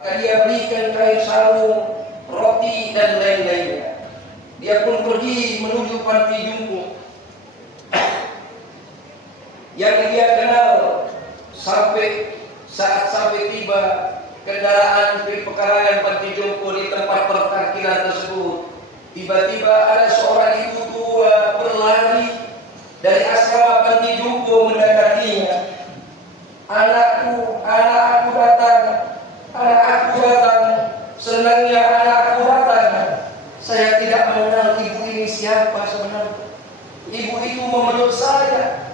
Dia berikan kain sarung, roti dan lain-lainnya. Dia pun pergi menuju panti jompo yang dia kenal. Saat sampai tiba kendaraan di pekarangan panti jompo di tempat parkiran tersebut, tiba-tiba ada seorang ibu tua berlari dari asrama panti jompo mendekatinya. Anakku datang. Senangnya anakku datang. Saya tidak mengenal ibu ini siapa sebenarnya. Ibu itu memeluk saya,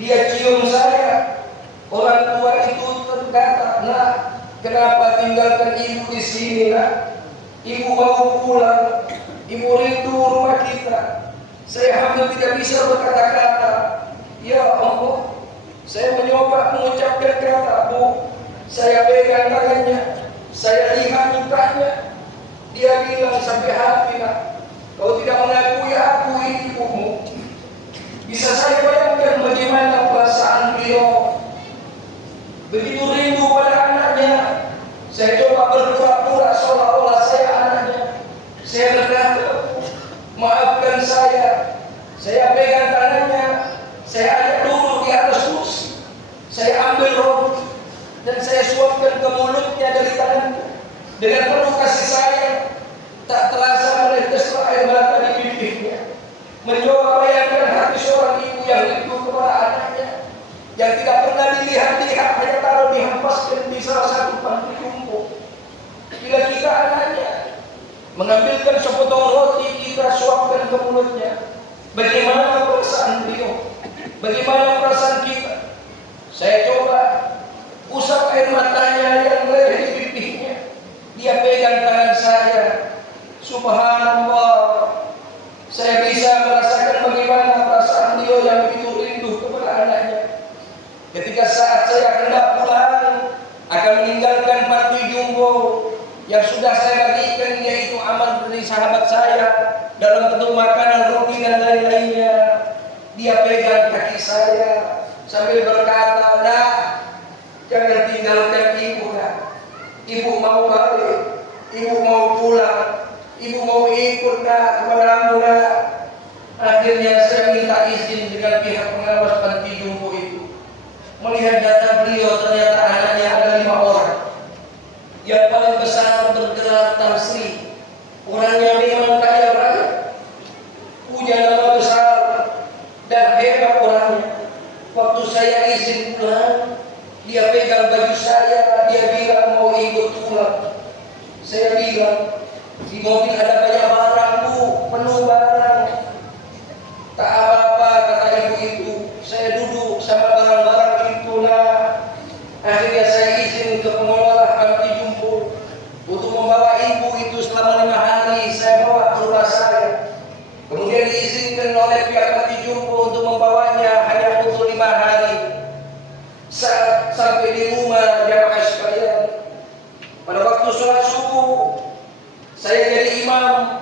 dia cium saya. Orang tua itu berkata, "Nak, kenapa tinggalkan ibu di sini, nak? Ibu mau pulang. Ibu rindu rumah kita." Saya hampir tidak bisa berkata-kata. Ya Allah, saya mencoba mengucapkan kata, "Bu." Saya pegang tangannya, saya lihat mukanya. Dia bilang sampai hati, "Nak, kau tidak mengakui aku ini ibumu." Bisa saya bayangkan bagaimana perasaan beliau. Begitu rindu pada anaknya. Saya coba berpura-pura seolah-olah saya anaknya. Saya berkata, "Maafkan saya." Saya pegang tangannya, saya ajak duduk di atas kursi. Saya ambil roti dan saya suapkan ke mulutnya dari tangannya. Dengan penuh kasih sayang, tak terasa meneteslah air mata di bibirnya. Mencoba bayangkan hati seorang ibu yang rindu kepada anaknya, yang tidak pernah dilihat-lihat, hanya taruh dihempaskan di salah satu panti jompo. Bila kita anaknya, mengambilkan sepotong roti, kita suapkan ke mulutnya. Bagaimana perasaan beliau? Bagaimana perasaan kita? Saya coba usap air matanya yang meleleh di pipinya. Dia pegang tangan saya. Subhanallah, saya bisa merasakan bagaimana perasaan beliau yang begitu rindu kepada anaknya. Ketika saat saya hendak pulang, akan meninggalkan panti jompo yang sudah saya bagikan, yaitu aman dari sahabat saya dalam bentuk makanan, roti dan lain-lainnya, dia pegang kaki saya sambil berkata, "Nak, jangan tinggalkan ibu, nak. Ibu mau balik, ibu mau pulang, ibu mau ikut, nak, kepadamu, nak." Akhirnya saya minta izin dengan pihak pengawas panti jompo itu. Melihat data beliau, ternyata anaknya ada 5 orang. Yang paling besar bergelar Tan Sri. Orangnya memang kaya raya, punya nama besar dan hebat orangnya. Waktu saya izin pulang, dia pegang baju saya, dia bilang mau ikut pulang. Saya bilang, "Di mobil ada banyak barang, Bu, penuh barang." "Tak apa-apa," kata ibu itu. Saya duduk sama barang-barang itu, nah. Akhirnya saya izin ke pengelola panti jompo untuk membawa ibu itu selama 5 hari. Saya bawa ke rumah saya. Kemudian diizinkan oleh pihak panti jompo untuk membawanya hanya untuk 5 hari. Saat sampai di rumah jamaah sekalian, pada waktu sholat subuh, saya jadi imam,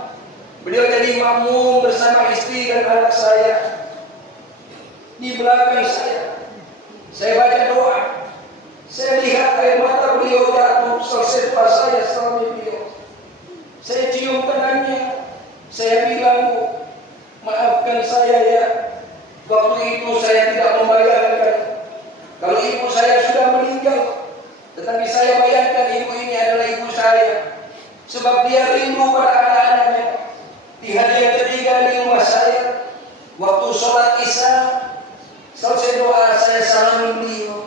beliau jadi makmum bersama istri dan anak saya. Di belakang saya baca doa. Saya lihat air mata beliau jatuh selesai doa saya selama beliau. Saya cium tangannya. Saya bilang, "Bu, maafkan saya ya. Waktu itu saya tidak membayangkan kalau ibu saya sudah meninggal. Tetapi saya bayangkan ibu ini adalah ibu saya. Sebab dia rindu pada anak-anaknya." Di hari yang ketiga di rumah saya, waktu sholat isya, selesai doa saya salami beliau.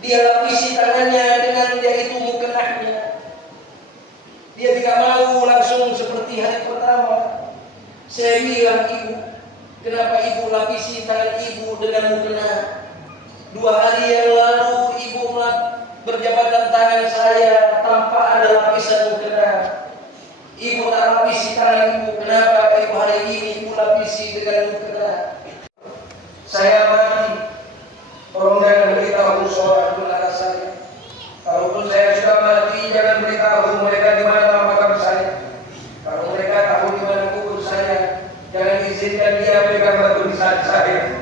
Dia lapisi tangannya dengan yaitu mukenahnya. Dia tidak mau langsung seperti hari pertama. Saya bilang, "Ibu, kenapa ibu lapisi tangan ibu dengan mukena? 2 hari yang lalu ibu berjabatan tangan saya tanpa ada lapisan mukena. Ibu tak lapisi tangan ibu. Kenapa ibu hari ini ibu lapisi dengan mukena?" Saya mati. Tolong jangan beritahu soal keluarga saya. Kalaupun saya sudah mati, jangan beritahu mereka di mana makam saya. Kalau mereka tahu di mana kubur saya, jangan izinkan dia pegang batu nisan saya.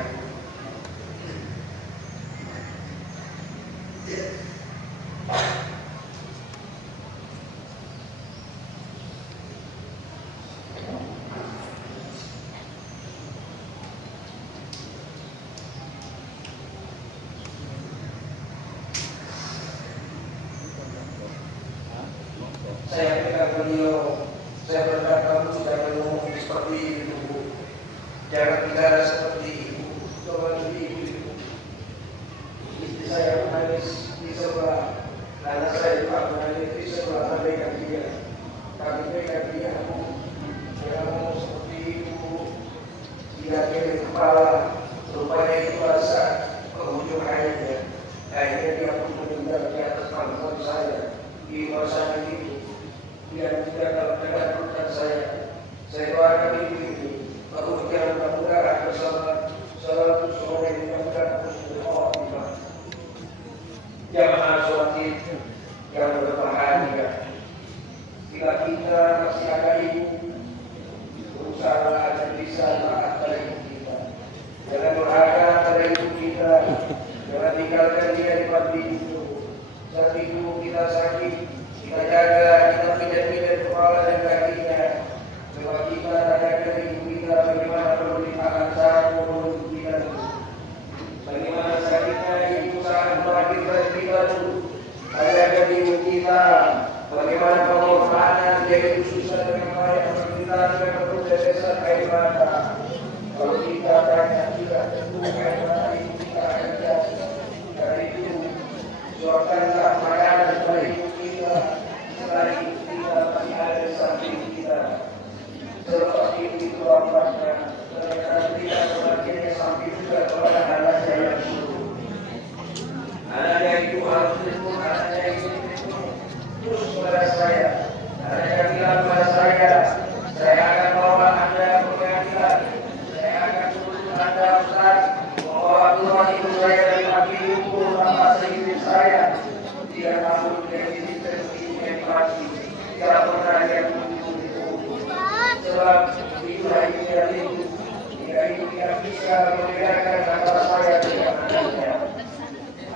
Saya pegang beliau, saya berkata kamu jangan ngomong seperti itu, jangan bicara seperti itu, coba ibu. Istri saya menangis di sebelah, anak saya juga menangis di sebelah, pegang dia, kami pegang dia, jangan ngomong seperti itu, dia kiri kepala, rupanya itu rasa penghujung airnya, akhirnya dia pun meninggal di atas pangkuan saya, di masa itu. Dia tidak dalam keadaan saya doakan ibu ini, aku berjalan mudah-mudahan bersama selalu sore mudah-mudahan berkhotimah. Jamaah sholat yang berbahagia. Bila kita masih ada ibu, berusaha dan bisa taat pada ibu kita. Jangan berharga pada ibu kita, jangan tinggalkan dia di panti itu. Saat itu kita sakit, kita jaga, kita pijat-pijat kepala dan kakinya. Coba kita tanyakan ibu kita bagaimana pemerintahan saat menurut kita dulu. Bagaimana sakitnya ibu saat melahirkan kita dulu. Tanyakan ibu kita bagaimana pengorbanan dia itu susah dengan baik pemerintahan dan keputusan air mata. Kalau kita tanya juga tentu air mata ibu kita akan jatuh. Dari itu, suapkanlah makanan kepada ibu kita. Selain kita masih ada di samping kita. Selepas itu wafat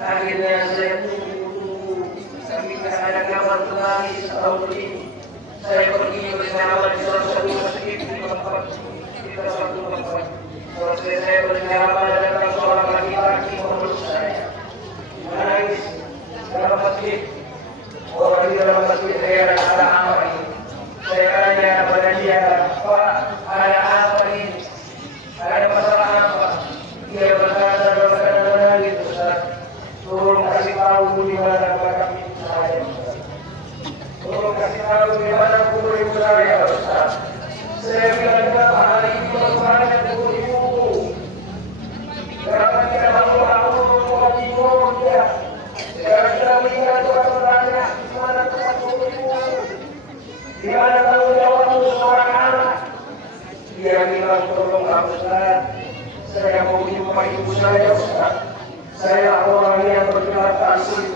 akhirnya saya tunggu tapi tak ada kabar kembali setahun ini. Saya pergi bersama di salah satu masjid di tempat kita satu tempat. Selesai saya berjalan datang seorang laki-laki memeluk saya, menangis dalam masjid. Orang di dalam masjid saya ada apa ini? Saya tanya kepada dia, Pak, ada apa ini? Ada masalah apa? Dia berkata menangis, Ustaz. Tolong kasih tahu di mana barang ibu saya. Tolong kasih tahu di mana kubur ibu saya, Ustaz. Saya bilang berapa hari ini berapa kubur ibu? Kenapa tidak mau membuat ibu dia? Sekarang sudah meninggal Tuhan bertanya di mana tempat kubur ibu? Di mana tanggung jawabmu seorang anak? Dia bilang tolong Ustaz. Saya mau jumpa ibu saya, Ustaz. Saya orang yang bergerak asli